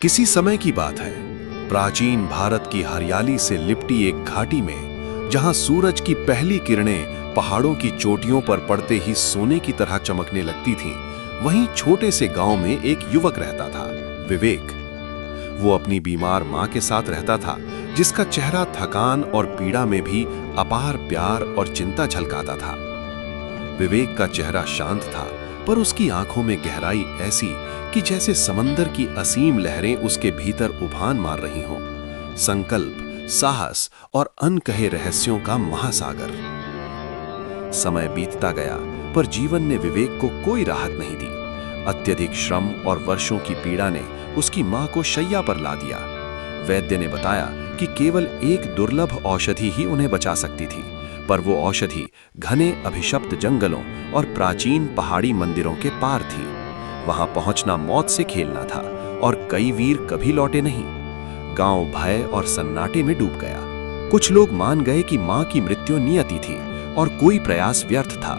किसी समय की बात है, प्राचीन भारत की हरियाली से लिपटी एक घाटी में, जहां सूरज की पहली किरणें पहाड़ों की चोटियों पर पड़ते ही सोने की तरह चमकने लगती थीं, वहीं छोटे से गांव में एक युवक रहता था, विवेक। वो अपनी बीमार मां के साथ रहता था, जिसका चेहरा थकान और पीड़ा में भी अपार प्यार और चिंता झलकाता था। विवेक का चेहरा शांत था, पर उसकी आंखों में गहराई ऐसी कि जैसे समंदर की असीम लहरें उसके भीतर उफान मार रही हों। संकल्प, साहस और अनकहे रहस्यों का महासागर। समय बीतता गया, पर जीवन ने विवेक को कोई राहत नहीं दी। अत्यधिक श्रम और वर्षों की पीड़ा ने उसकी मां को शैया पर ला दिया। वैद्य ने बताया कि केवल एक दुर्लभ औषधि ही उन्हें बचा सकती थी, पर वो औषधि घने अभिशप्त जंगलों और प्राचीन पहाड़ी मंदिरों के पार थी। वहां पहुंचना मौत से खेलना था, और कई वीर कभी लौटे नहीं। गांव भय और सन्नाटे में डूब गया। कुछ लोग मान गए कि मां की मृत्यु नियति थी और कोई प्रयास व्यर्थ था,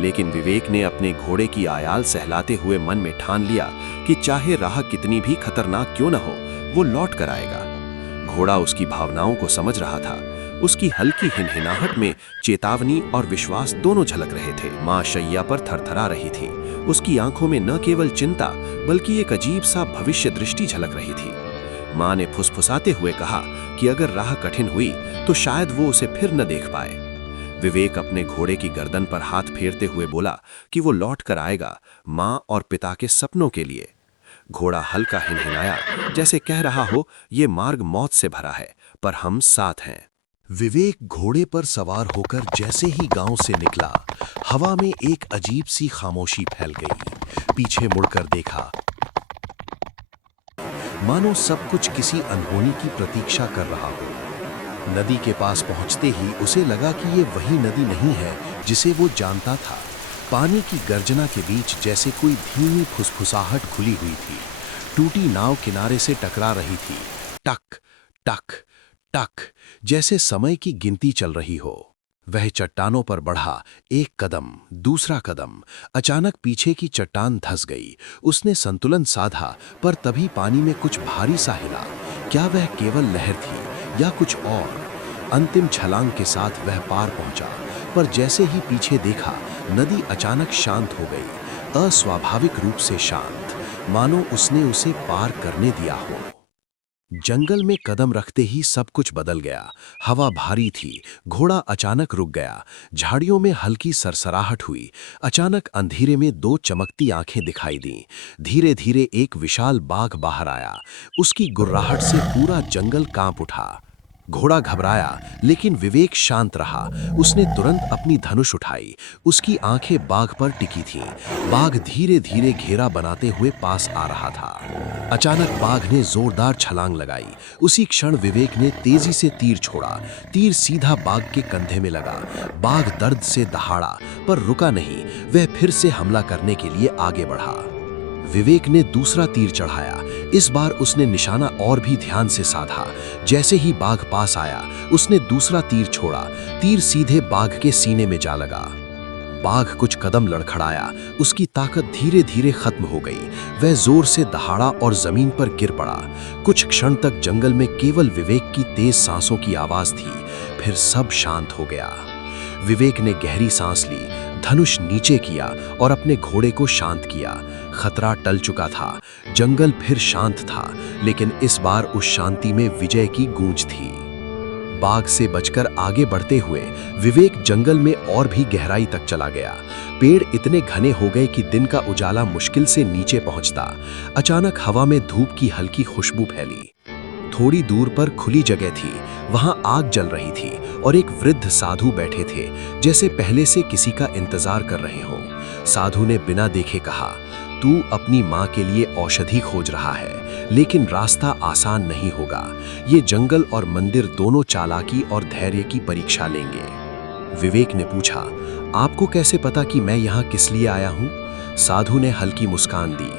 लेकिन विवेक ने अपने घोड़े की आयाल सहलाते हुए मन में ठान लिया कि चाहे राह कितनी भी खतरनाक क्यों न हो, वो लौट कर आएगा। घोड़ा उसकी भावनाओं को समझ रहा था। उसकी हल्की हिनहिनाहट में चेतावनी और विश्वास दोनों झलक रहे थे। मां शैया पर थरथरा रही थी। उसकी आंखों में न केवल चिंता, बल्कि एक अजीब सा भविष्य दृष्टि झलक रही थी। मां ने फुसफुसाते हुए कहा कि अगर राह कठिन हुई तो शायद वो उसे फिर न देख पाए। विवेक अपने घोड़े की गर्दन पर हाथ फेरते हुए बोला कि वो लौट कर आएगा, मां और पिता के सपनों के लिए। घोड़ा हल्का हिनहिनाया, जैसे कह रहा हो, ये मार्ग मौत से भरा है, पर हम साथ हैं। विवेक घोड़े पर सवार होकर जैसे ही गांव से निकला, हवा में एक अजीब सी खामोशी फैल गई। पीछे मुड़कर देखा, मानो सब कुछ किसी अनहोनी की प्रतीक्षा कर रहा हो। नदी के पास पहुंचते ही उसे लगा कि ये वही नदी नहीं है जिसे वो जानता था। पानी की गर्जना के बीच जैसे कोई धीमी फुसफुसाहट खुली हुई थी। टूटी नाव किनारे से टकरा रही थी। टक टक टक, जैसे समय की गिनती चल रही हो। वह चट्टानों पर बढ़ा, एक कदम, दूसरा कदम। अचानक पीछे की चट्टान धंस गई। उसने संतुलन साधा, पर तभी पानी में कुछ भारी सा हिला। क्या वह केवल लहर थी या कुछ और? अंतिम छलांग के साथ वह पार पहुंचा, पर जैसे ही पीछे देखा, नदी अचानक शांत हो गई। अस्वाभाविक रूप से शांत, मानो उसने उसे पार करने दिया हो। जंगल में कदम रखते ही सब कुछ बदल गया। हवा भारी थी। घोड़ा अचानक रुक गया। झाड़ियों में हल्की सरसराहट हुई। अचानक अंधेरे में दो चमकती आंखें दिखाई दीं। धीरे धीरे एक विशाल बाघ बाहर आया। उसकी गुर्राहट से पूरा जंगल कांप उठा। घोड़ा घबराया, लेकिन विवेक शांत रहा। उसने तुरंत अपनी धनुष उठाई। उसकी आंखें बाघ पर टिकी थीं। बाघ धीरे धीरे घेरा बनाते हुए पास आ रहा था। अचानक बाघ ने जोरदार छलांग लगाई। उसी क्षण विवेक ने तेजी से तीर छोड़ा। तीर सीधा बाघ के कंधे में लगा। बाघ दर्द से दहाड़ा, पर रुका नहीं। वह फिर से हमला करने के लिए आगे बढ़ा। विवेक ने दूसरा तीर चढ़ाया। इस बार उसने निशाना और भी ध्यान से साधा। जैसे ही बाघ पास आया, उसने दूसरा तीर छोड़ा। तीर सीधे बाघ के सीने में जा लगा। बाघ कुछ कदम लड़खड़ाया। उसकी ताकत धीरे धीरे खत्म हो गई। वह जोर से दहाड़ा और जमीन पर गिर पड़ा। कुछ क्षण तक जंगल में केवल विवेक की तेज सांसों की आवाज थी। फिर सब शांत हो गया। विवेक ने गहरी सांस ली, धनुष नीचे किया और अपने घोड़े को शांत किया। खतरा टल चुका था। जंगल फिर शांत था, लेकिन इस बार उस शांति में विजय की गूंज थी। बाघ से बचकर आगे बढ़ते हुए विवेक जंगल में और भी गहराई तक चला गया। पेड़ इतने घने हो गए कि दिन का उजाला मुश्किल से नीचे पहुंचता। अचानक हवा में धूप की हल्की खुशबू फैली। थोड़ी दूर पर खुली जगह थी। वहां आग जल रही थी और एक वृद्ध साधु बैठे थे, जैसे पहले से किसी का इंतजार कर रहे हो। साधु ने बिना देखे कहा, तू अपनी मां के लिए औषधि खोज रहा है, लेकिन रास्ता आसान नहीं होगा। ये जंगल और मंदिर दोनों चालाकी और धैर्य की परीक्षा लेंगे। विवेक ने पूछा, आपको कैसे पता कि मैं यहाँ किस लिए आया हूँ? साधु ने हल्की मुस्कान दी,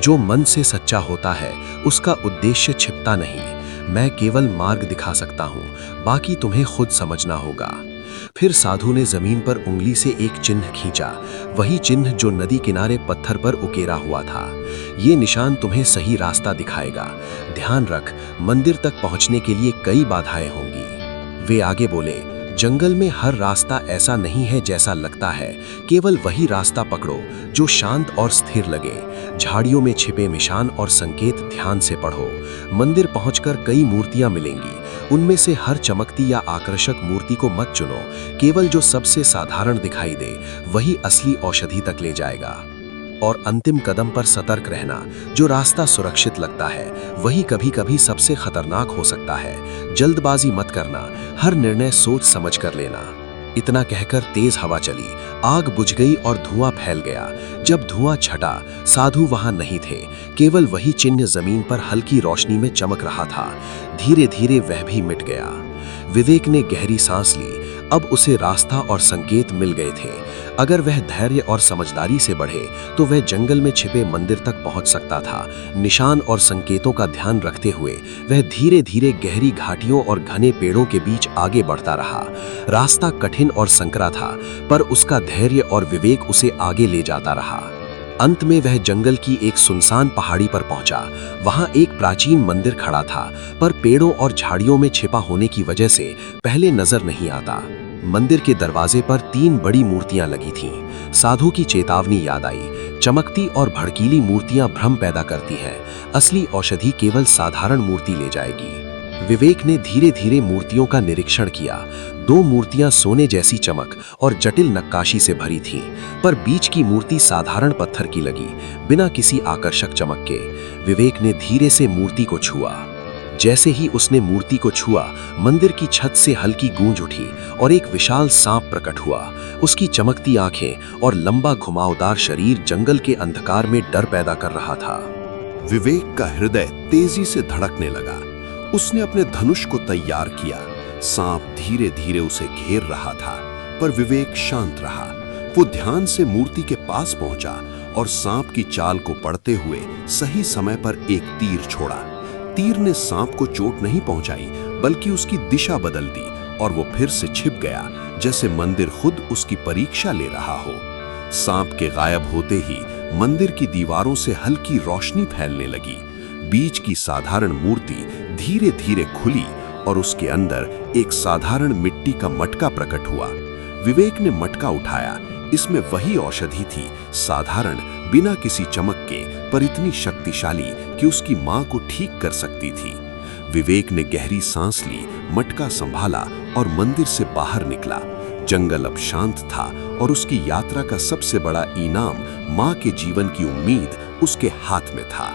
जो मन से सच्चा होता है उसका उद्देश्य छिपता नहीं। मैं केवल मार्ग दिखा सकता हूँ, बाकी तुम्हें खुद समझना होगा। फिर साधु ने जमीन पर उंगली से एक चिन्ह खींचा, वही चिन्ह जो नदी किनारे पत्थर पर उकेरा हुआ था। ये निशान तुम्हें सही रास्ता दिखाएगा। ध्यान रख, मंदिर तक पहुंचने के लिए कई बाधाएं होंगी। वे आगे बोले, जंगल में हर रास्ता ऐसा नहीं है जैसा लगता है। केवल वही रास्ता पकड़ो जो शांत और स्थिर लगे। झाड़ियों में छिपे निशान और संकेत ध्यान से पढ़ो। मंदिर पहुंचकर कई मूर्तियां मिलेंगी, उनमें से हर चमकती या आकर्षक मूर्ति को मत चुनो। केवल जो सबसे साधारण दिखाई दे वही असली औषधि तक ले जाएगा। और अंतिम कदम पर सतर्क रहना। जो रास्ता सुरक्षित लगता है वही कभी-कभी सबसे खतरनाक हो सकता है। जल्दबाजी मत करना, हर निर्णय सोच समझ कर लेना। इतना कहकर तेज हवा चली, आग बुझ गई और धुआं फैल गया। जब धुआं छटा, साधु वहां नहीं थे, केवल वही चिन्ह जमीन पर हल्की रोशनी में चमक रहा था। धीरे धीरे वह भी मिट गया। विवेक ने गहरी सांस ली। अब उसे रास्ता और संकेत मिल गए थे। अगर वह धैर्य और समझदारी से बढ़े तो वह जंगल में छिपे मंदिर तक पहुंच सकता था। निशान और संकेतों का ध्यान रखते हुए वह धीरे धीरे गहरी घाटियों और घने पेड़ों के बीच आगे बढ़ता रहा। रास्ता कठिन और संकरा था, पर उसका धैर्य और विवेक उसे आगे ले जाता रहा। अंत में वह जंगल की एक सुनसान पहाड़ी पर पहुंचा। वहां एक प्राचीन मंदिर खड़ा था, पर पेड़ों और झाड़ियों में छिपा होने की वजह से पहले नजर नहीं आता। मंदिर के दरवाजे पर 3 बड़ी मूर्तियां लगी थीं। साधु की चेतावनी याद आई, चमकती और भड़कीली मूर्तियां भ्रम पैदा करती हैं। असली औषधि केवल साधारण मूर्ति ले जाएगी। विवेक ने धीरे धीरे मूर्तियों का निरीक्षण किया। 2 मूर्तियां सोने जैसी चमक और जटिल नक्काशी से भरी थीं, पर बीच की मूर्ति साधारण पत्थर की लगी, बिना किसी आकर्षक चमक के। विवेक ने धीरे से मूर्ति को छुआ। जैसे ही उसने मूर्ति को छुआ, मंदिर की छत से हल्की गूंज उठी और एक विशाल सांप प्रकट हुआ। उसकी चमकती आंखें और लंबा घुमावदार शरीर जंगल के अंधकार में डर पैदा कर रहा था। विवेक का हृदय तेजी से धड़कने लगा। उसने अपने धनुष को तैयार किया। सांप धीरे धीरे उसे घेर रहा था, पर विवेक शांत रहा। वो ध्यान से मूर्ति के पास पहुंचा और सांप की चाल को पढ़ते हुए सही समय पर एक तीर छोड़ा। तीर ने सांप को चोट नहीं पहुंचाई, बल्कि उसकी दिशा बदल दी और वो फिर से छिप गया, जैसे मंदिर खुद उसकी परीक्षा ले रहा हो। सांप के गायब होते ही मंदिर की दीवारों से हल्की रोशनी फैलने लगी। बीच की साधारण मूर्ति धीरे धीरे खुली और उसके अंदर एक साधारण मिट्टी का मटका प्रकट हुआ। विवेक ने मटका उठाया। इसमें वही औषधि थी, साधारण, बिना किसी चमक के, पर इतनी शक्तिशाली कि उसकी मां को ठीक कर सकती थी। विवेक ने गहरी सांस ली, मटका संभाला और मंदिर से बाहर निकला। जंगल अब शांत था और उसकी यात्रा का सबसे बड़ा इनाम, मां के जीवन की उम्मीद, उसके हाथ में था।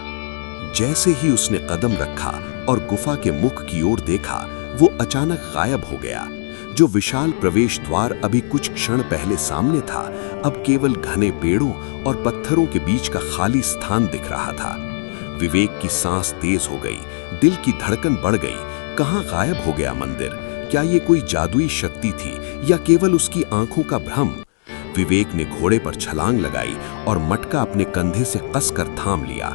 जैसे ही उसने कदम रखा और गुफा के मुख की ओर देखा, वो अचानक गायब हो गया। जो विशाल प्रवेश द्वार अभी कुछ क्षण पहले सामने था, अब केवल घने पेड़ों और पत्थरों के बीच का खाली स्थान दिख रहा था। विवेक की सांस तेज हो गई, दिल की धड़कन बढ़ गई। कहाँ गायब हो गया मंदिर? क्या ये कोई जादुई शक्ति थी या केवल उसकी आंखों का भ्रम? विवेक ने घोड़े पर छलांग लगाई और मटका अपने कंधे से कसकर थाम लिया।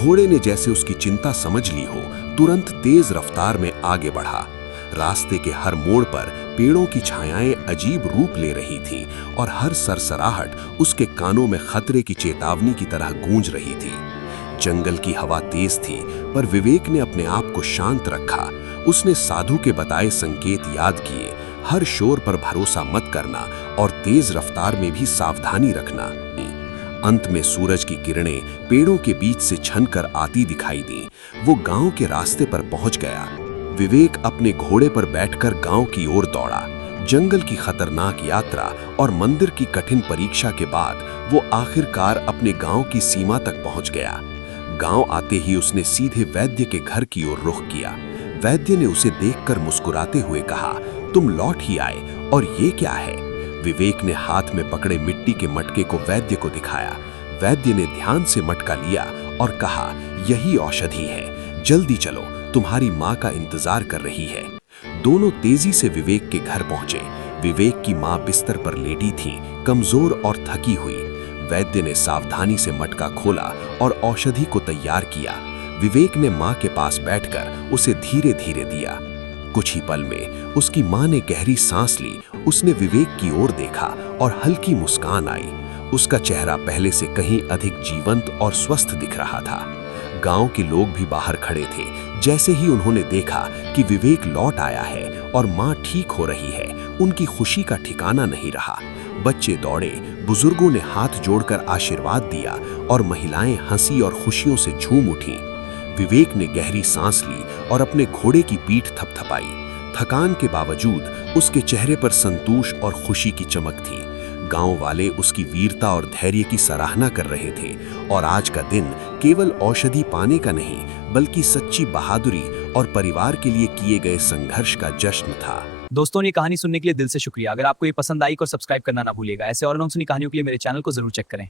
घोड़े ने जैसे उसकी चिंता समझ ली हो, तुरंत तेज रफ्तार में आगे बढ़ा। रास्ते के हर मोड़ पर पेड़ों की छायाएं अजीब रूप ले रही थीं और हर सरसराहट उसके कानों में खतरे की चेतावनी की तरह गूंज रही थी। जंगल की हवा तेज थी, पर विवेक ने अपने आप को शांत रखा। उसने साधु के बताए संकेत याद किए, हर शोर पर भरोसा मत करना और तेज रफ्तार में भी सावधानी रखना। अंत में सूरज की किरणें पेड़ों के बीच से छनकर आती दिखाई दी। वो गांव के रास्ते पर पहुंच गया। विवेक अपने घोड़े पर बैठकर गांव की ओर दौड़ा। जंगल की खतरनाक यात्रा और मंदिर की कठिन परीक्षा के बाद वो आखिरकार अपने गांव की सीमा तक पहुंच गया। गांव आते ही उसने सीधे वैद्य के घर की ओर रुख किया। वैद्य ने उसे देखकर मुस्कुराते हुए कहा, तुम लौट ही आए, और ये क्या है? विवेक ने हाथ में पकड़े मिट्टी के मटके को वैद्य को दिखाया। वैद्य ने ध्यान से मटका लिया और कहा, यही औषधि है, जल्दी चलो, तुम्हारी माँ का इंतजार कर रही है। दोनों तेजी से विवेक के घर पहुंचे। विवेक की माँ बिस्तर पर लेटी थी, कमजोर और थकी हुई। वैद्य ने सावधानी से मटका खोला और औषधि को तैयार किया। विवेक ने माँ के पास बैठकर उसे धीरे धीरे दिया। कुछ ही पल में उसकी माँ ने गहरी सांस ली उसने विवेक की ओर देखा और हल्की मुस्कान आई। उसका चेहरा पहले से कहीं अधिक जीवंत और स्वस्थ दिख रहा था। गांव के लोग भी बाहर खड़े थे। जैसे ही उन्होंने देखा कि विवेक लौट आया है और माँ ठीक हो रही है, उनकी खुशी का ठिकाना नहीं रहा। बच्चे दौड़े, बुजुर्गों ने हाथ जोड़कर आशीर्वाद दिया और महिलाएं हंसी और खुशियों से झूम उठीं। विवेक ने गहरी सांस ली और अपने घोड़े की पीठ थपथपाई। थकान के बावजूद उसके चेहरे पर संतोष और खुशी की चमक थी। गांव वाले उसकी वीरता और धैर्य की सराहना कर रहे थे और आज का दिन केवल औषधि पाने का नहीं, बल्कि सच्ची बहादुरी और परिवार के लिए किए गए संघर्ष का जश्न था। दोस्तों, ये कहानी सुनने के लिए दिल से शुक्रिया। अगर आपको ये पसंद आई और सब्सक्राइब करना ना भूलिएगा। ऐसे और नॉन सुनी कहानियों के लिए मेरे चैनल को जरूर चेक करें।